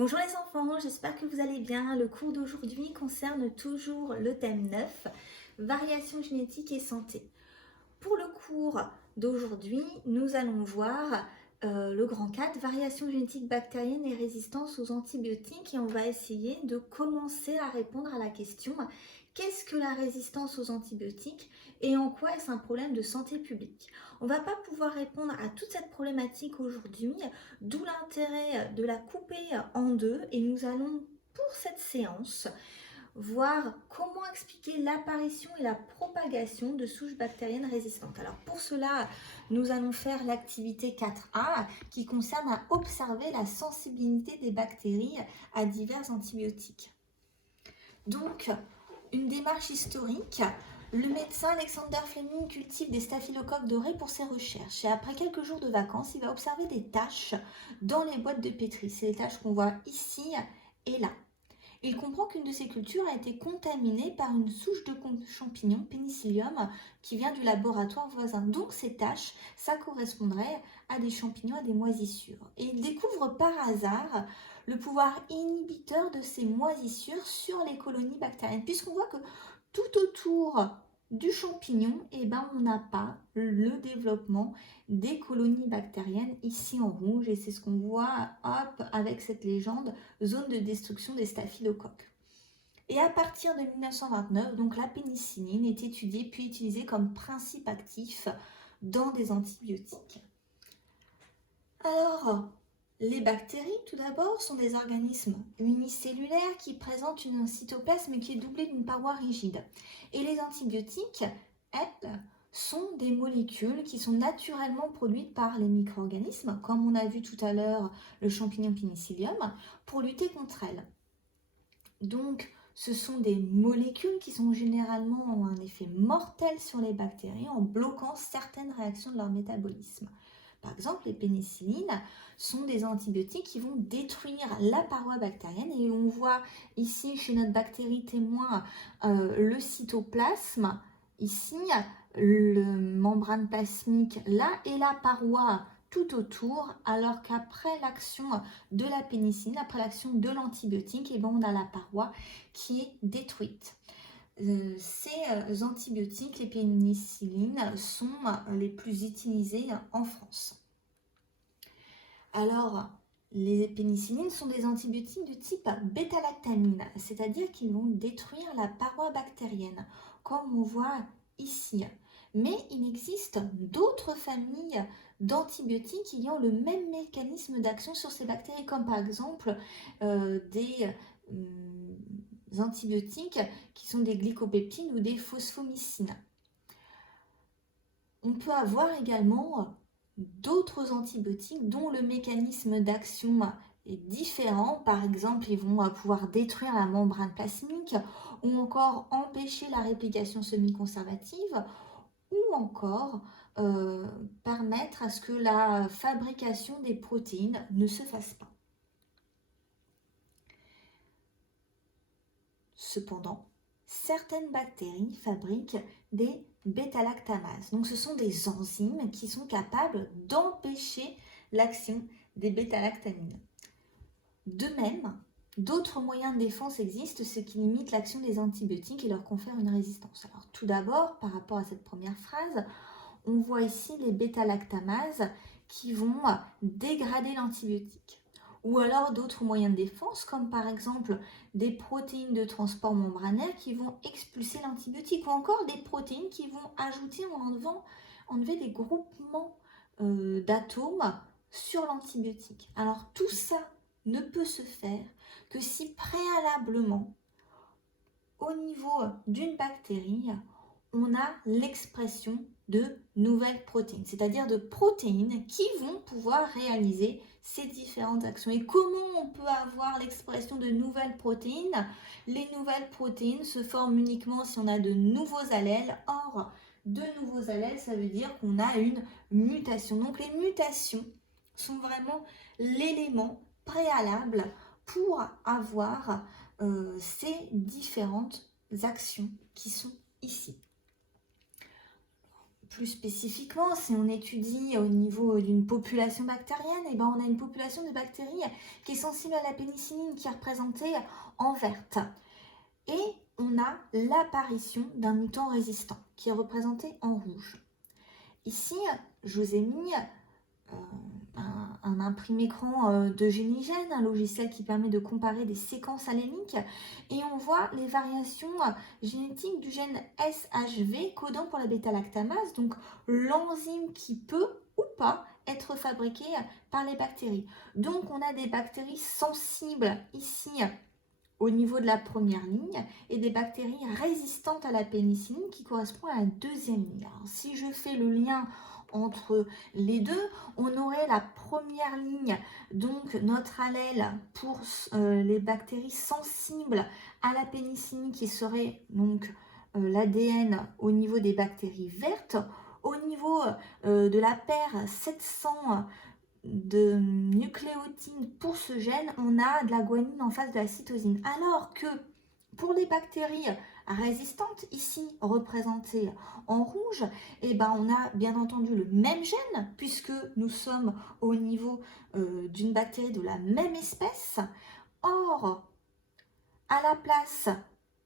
Bonjour les enfants, j'espère que vous allez bien. Le cours d'aujourd'hui concerne toujours le thème 9, variation génétique et santé. Pour le cours d'aujourd'hui, nous allons voir le grand 4, variation génétique bactérienne et résistance aux antibiotiques, et on va essayer de commencer à répondre à la question qu'est-ce que la résistance aux antibiotiques et en quoi est-ce un problème de santé publique. On ne va pas pouvoir répondre à toute cette problématique aujourd'hui, d'où l'intérêt de la couper en deux, et nous allons pour cette séance voir comment expliquer l'apparition et la propagation de souches bactériennes résistantes. Alors pour cela, nous allons faire l'activité 4A qui concerne à observer la sensibilité des bactéries à divers antibiotiques. Donc, une démarche historique. Le médecin Alexander Fleming cultive des staphylocoques dorés pour ses recherches et après quelques jours de vacances, il va observer des taches dans les boîtes de pétri. C'est les taches qu'on voit ici et là. Il comprend qu'une de ces cultures a été contaminée par une souche de champignon, Penicillium, qui vient du laboratoire voisin. Donc ces taches, ça correspondrait à des champignons, à des moisissures. Et il découvre par hasard le pouvoir inhibiteur de ces moisissures sur les colonies bactériennes, puisqu'on voit que tout autour du champignon, on n'a pas le développement des colonies bactériennes ici en rouge, et c'est ce qu'on voit avec cette légende zone de destruction des staphylocoques. Et à partir de 1929, donc la pénicilline est étudiée puis utilisée comme principe actif dans des antibiotiques. Alors, les bactéries, tout d'abord, sont des organismes unicellulaires qui présentent une cytoplasme qui est doublée d'une paroi rigide. Et les antibiotiques, elles, sont des molécules qui sont naturellement produites par les micro-organismes, comme on a vu tout à l'heure le champignon Penicillium, pour lutter contre elles. Donc, ce sont des molécules qui sont généralement ont un effet mortel sur les bactéries en bloquant certaines réactions de leur métabolisme. Par exemple, les pénicillines sont des antibiotiques qui vont détruire la paroi bactérienne et on voit ici chez notre bactérie témoin le cytoplasme, ici le membrane plasmique là et la paroi tout autour, alors qu'après l'action de la pénicilline, après l'action de l'antibiotique, on a la paroi qui est détruite. Ces antibiotiques, les pénicillines, sont les plus utilisés en France. Alors, les pénicillines sont des antibiotiques de type bêta-lactamine, c'est-à-dire qu'ils vont détruire la paroi bactérienne, comme on voit ici. Mais il existe d'autres familles d'antibiotiques ayant le même mécanisme d'action sur ces bactéries, comme par exemple des antibiotiques qui sont des glycopeptines ou des phosphomycines. On peut avoir également d'autres antibiotiques dont le mécanisme d'action est différent. Par exemple, ils vont pouvoir détruire la membrane plasmique ou encore empêcher la réplication semi-conservative ou encore permettre à ce que la fabrication des protéines ne se fasse pas. Cependant, certaines bactéries fabriquent des bêta-lactamases. Donc ce sont des enzymes qui sont capables d'empêcher l'action des bêta-lactamines. De même, d'autres moyens de défense existent, ce qui limite l'action des antibiotiques et leur confère une résistance. Alors tout d'abord, par rapport à cette première phrase, on voit ici les bêta-lactamases qui vont dégrader l'antibiotique. Ou alors d'autres moyens de défense, comme par exemple des protéines de transport membranaire qui vont expulser l'antibiotique, ou encore des protéines qui vont ajouter ou enlever des groupements d'atomes sur l'antibiotique. Alors tout ça ne peut se faire que si préalablement, au niveau d'une bactérie, on a l'expression de nouvelles protéines, c'est-à-dire de protéines qui vont pouvoir réaliser ces différentes actions. Et comment on peut avoir l'expression de nouvelles protéines? Les nouvelles protéines se forment uniquement si on a de nouveaux allèles. Or, de nouveaux allèles, ça veut dire qu'on a une mutation. Donc les mutations sont vraiment l'élément préalable pour avoir ces différentes actions qui sont ici. On plus spécifiquement, si on étudie au niveau d'une population bactérienne, et ben on a une population de bactéries qui est sensible à la pénicilline, qui est représentée en verte. Et on a l'apparition d'un mutant résistant, qui est représenté en rouge. Ici, je vous ai mis un imprimé écran de Génigène, un logiciel qui permet de comparer des séquences alléniques, et on voit les variations génétiques du gène SHV codant pour la bêta-lactamase, donc l'enzyme qui peut ou pas être fabriquée par les bactéries. Donc on a des bactéries sensibles ici au niveau de la première ligne et des bactéries résistantes à la pénicilline qui correspond à la deuxième ligne. Alors, si je fais le lien entre les deux, on aurait la première ligne, donc notre allèle pour les bactéries sensibles à la pénicilline qui serait donc l'ADN au niveau des bactéries vertes. Au niveau de la paire 700 de nucléotides pour ce gène, on a de la guanine en face de la cytosine. Alors que pour les bactéries résistantes, ici représentées en rouge, eh ben on a bien entendu le même gène, puisque nous sommes au niveau d'une bactérie de la même espèce. Or, à la place,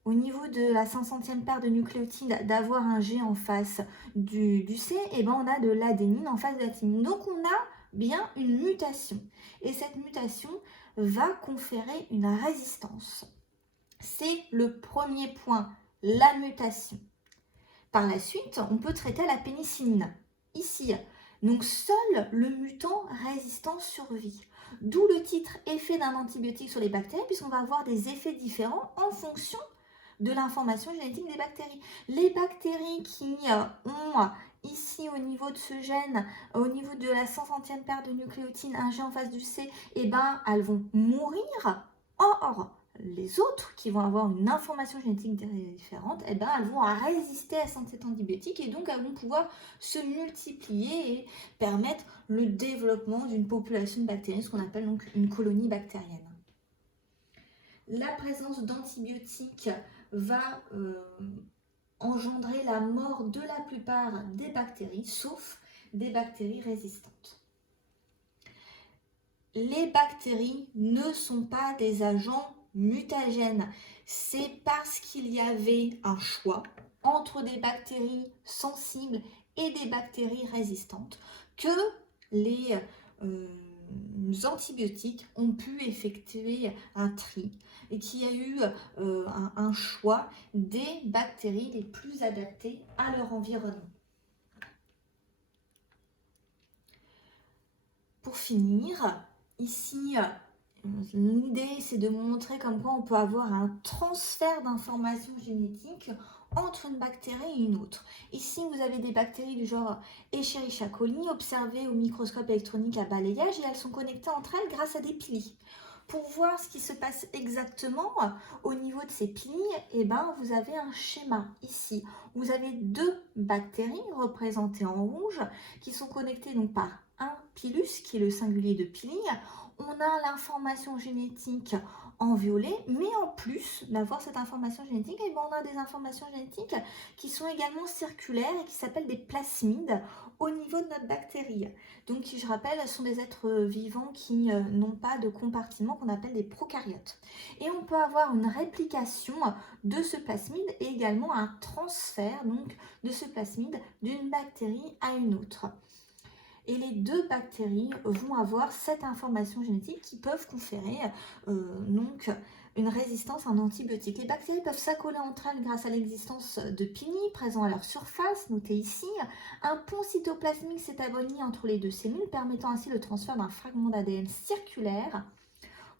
au niveau de la 500e paire de nucléotides, d'avoir un G en face du C, eh ben on a de l'adénine en face de la thymine. Donc on a bien une mutation. Et cette mutation va conférer une résistance. C'est le premier point, la mutation. Par la suite, on peut traiter la pénicilline. Ici, donc seul le mutant résistant survit. D'où le titre effet d'un antibiotique sur les bactéries, puisqu'on va avoir des effets différents en fonction de l'information génétique des bactéries. Les bactéries qui ont ici au niveau de ce gène, au niveau de la 500e paire de nucléotides, un G en face du C, eh ben, elles vont mourir. Or, les autres qui vont avoir une information génétique différente, eh ben, elles vont résister à cet antibiotique et donc elles vont pouvoir se multiplier et permettre le développement d'une population de bactéries, ce qu'on appelle donc une colonie bactérienne. La présence d'antibiotiques va engendrer la mort de la plupart des bactéries, sauf des bactéries résistantes. Les bactéries ne sont pas des agents mutagènes. C'est parce qu'il y avait un choix entre des bactéries sensibles et des bactéries résistantes que les antibiotiques ont pu effectuer un tri et qu'il y a eu un choix des bactéries les plus adaptées à leur environnement. Pour finir, ici, l'idée c'est de montrer comme quoi on peut avoir un transfert d'informations génétiques entre une bactérie et une autre. Ici, vous avez des bactéries du genre Escherichia coli observées au microscope électronique à balayage et elles sont connectées entre elles grâce à des piliers. Pour voir ce qui se passe exactement au niveau de ces piliers, eh ben, vous avez un schéma ici. Vous avez deux bactéries représentées en rouge qui sont connectées donc par un pilus qui est le singulier de pili. On a l'information génétique en violet, mais en plus d'avoir cette information génétique, eh ben, on a des informations génétiques qui sont également circulaires et qui s'appellent des plasmides au niveau de notre bactérie. Donc, je rappelle, ce sont des êtres vivants qui n'ont pas de compartiment qu'on appelle des prokaryotes. Et on peut avoir une réplication de ce plasmide et également un transfert donc, de ce plasmide d'une bactérie à une autre. Et les deux bactéries vont avoir cette information génétique qui peuvent conférer donc une résistance à un antibiotique. Les bactéries peuvent s'accoler entre elles grâce à l'existence de pili présents à leur surface, noté ici. Un pont cytoplasmique s'établit entre les deux cellules, permettant ainsi le transfert d'un fragment d'ADN circulaire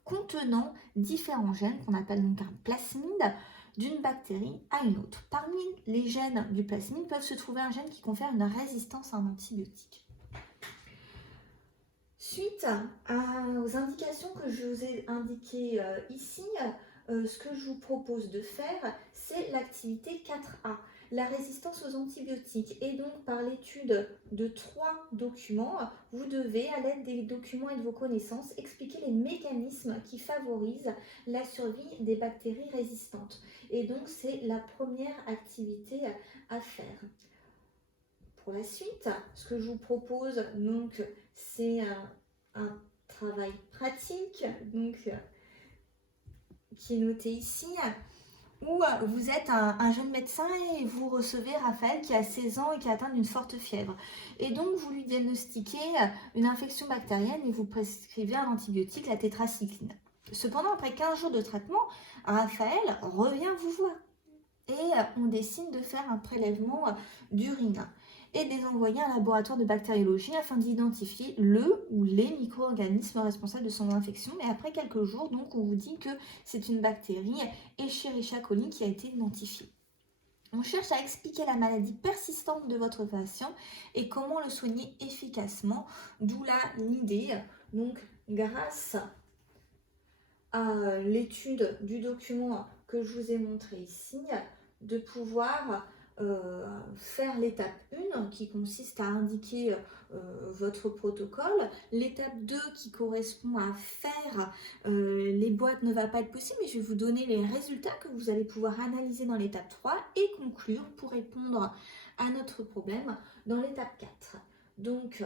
contenant différents gènes qu'on appelle donc un plasmide d'une bactérie à une autre. Parmi les gènes du plasmide peuvent se trouver un gène qui confère une résistance à un antibiotique. Suite aux indications que je vous ai indiquées ici, ce que je vous propose de faire, c'est l'activité 4A, la résistance aux antibiotiques. Et donc, par l'étude de 3 documents, vous devez, à l'aide des documents et de vos connaissances, expliquer les mécanismes qui favorisent la survie des bactéries résistantes. Et donc, c'est la première activité à faire. pour la suite, ce que je vous propose, donc, c'est un travail pratique, donc, qui est noté ici, où vous êtes un jeune médecin et vous recevez Raphaël qui a 16 ans et qui est atteint d'une forte fièvre. Et donc, vous lui diagnostiquez une infection bactérienne et vous prescrivez un antibiotique, la tétracycline. Cependant, après 15 jours de traitement, Raphaël revient vous voir et on décide de faire un prélèvement d'urine et de les envoyer à un laboratoire de bactériologie afin d'identifier le ou les micro-organismes responsables de son infection. Et après quelques jours, donc, on vous dit que c'est une bactérie Escherichia coli qui a été identifiée. On cherche à expliquer la maladie persistante de votre patient et comment le soigner efficacement, d'où l'idée, donc grâce à l'étude du document que je vous ai montré ici, de pouvoir faire l'étape 1 qui consiste à indiquer votre protocole, l'étape 2 qui correspond à faire les boîtes ne va pas être possible, mais je vais vous donner les résultats que vous allez pouvoir analyser dans l'étape 3 et conclure pour répondre à notre problème dans l'étape 4. Donc,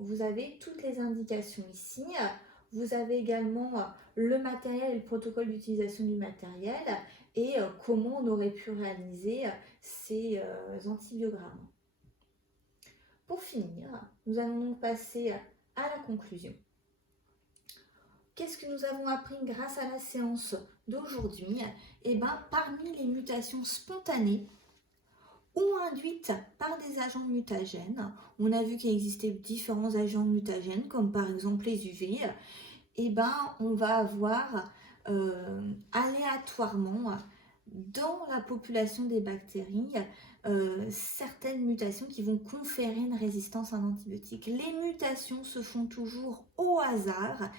vous avez toutes les indications ici. Vous avez également le matériel et le protocole d'utilisation du matériel et comment on aurait pu réaliser ces antibiogrammes. Pour finir, nous allons donc passer à la conclusion. Qu'est-ce que nous avons appris grâce à la séance d'aujourd'hui? Eh bien, parmi les mutations spontanées ou induites par des agents mutagènes, on a vu qu'il existait différents agents mutagènes, comme par exemple les UV, eh ben, on va avoir aléatoirement dans la population des bactéries certaines mutations qui vont conférer une résistance à un antibiotique. Les mutations se font toujours au hasard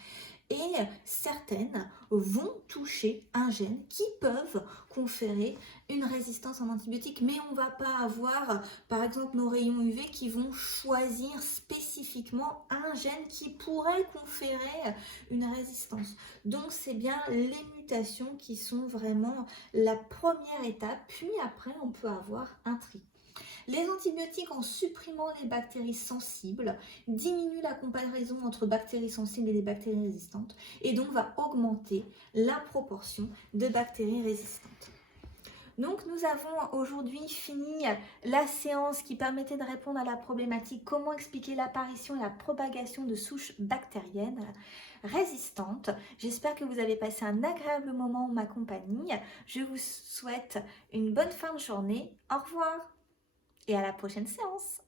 et certaines vont toucher un gène qui peuvent conférer une résistance à un antibiotique, mais on ne va pas avoir par exemple nos rayons UV qui vont choisir spécifiquement un gène qui pourrait conférer une résistance. Donc c'est bien les mutations qui sont vraiment la première étape, puis après on peut avoir un tri. Les antibiotiques, en supprimant les bactéries sensibles, diminuent la comparaison entre bactéries sensibles et les bactéries résistantes et donc va augmenter la proportion de bactéries résistantes. Donc nous avons aujourd'hui fini la séance qui permettait de répondre à la problématique comment expliquer l'apparition et la propagation de souches bactériennes résistantes. J'espère que vous avez passé un agréable moment en ma compagnie. Je vous souhaite une bonne fin de journée. Au revoir et à la prochaine séance.